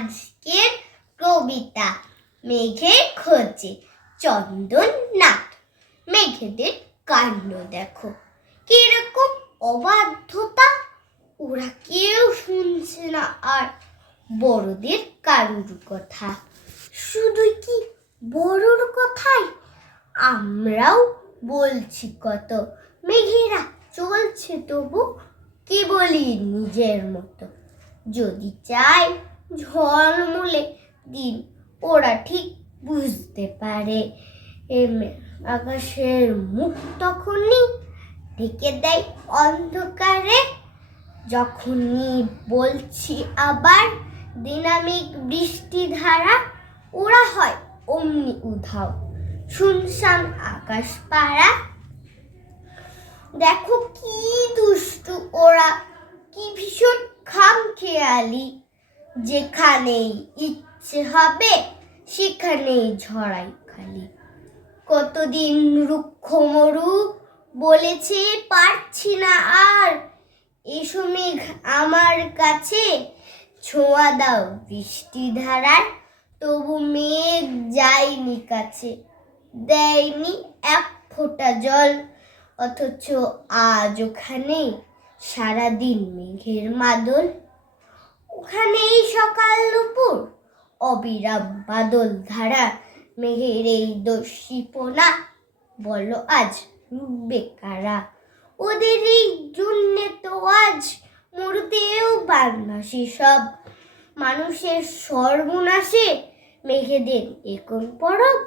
আজকের কবিতা মেঘের খোঁজে চন্দন নাথ। মেঘেদের কাণ্ড দেখো কিরকম অবাধ্যতা, ওরা কেউ শুনছে না আর বড়দের কারুর কথা। শুধু কি বড়র কথাই, আমরাও বলছি কত। মেঘেরা চলছে তবু কেবলই নিজের মতো। যদি চাই ঝলমলে দিন, ওরা ঠিক বুঝতে পারে আকাশের মুখ তখনই ঢেকে দেয় অন্ধকারে। যখনই বলছি আবার দিনামিক বৃষ্টি ধারা, ওরা হয় অমনি উধাও শুনশান আকাশ পাড়া। দেখো কি দুষ্টু ওরা, কি ভীষণ খামখেয়ালি। যেখানেই ইচ্ছে হবে সেখানেই ঝড়াই খালি। কতদিন রুক্ষ মরু বলেছে পারছি না আর, এসো মেঘ আমার কাছে ছোঁয়া দাও বৃষ্টি ধারার। তবু মেঘ যায়নি কাছে, দেয়নি এক ফোঁটা জল। অথচ আজ ওখানে সারাদিন মেঘের মাদল। ওখানেই সকাল দুপুর অবিরাম বাদল ধারা। মেঘের এই দস্যিপনা বলো আজ রুখবে কারা? ওদের এই জন্যে তো আজ মরতেও বানভাসি সব। মানুষের সর্বনাশে মেঘেদের এখন পরব।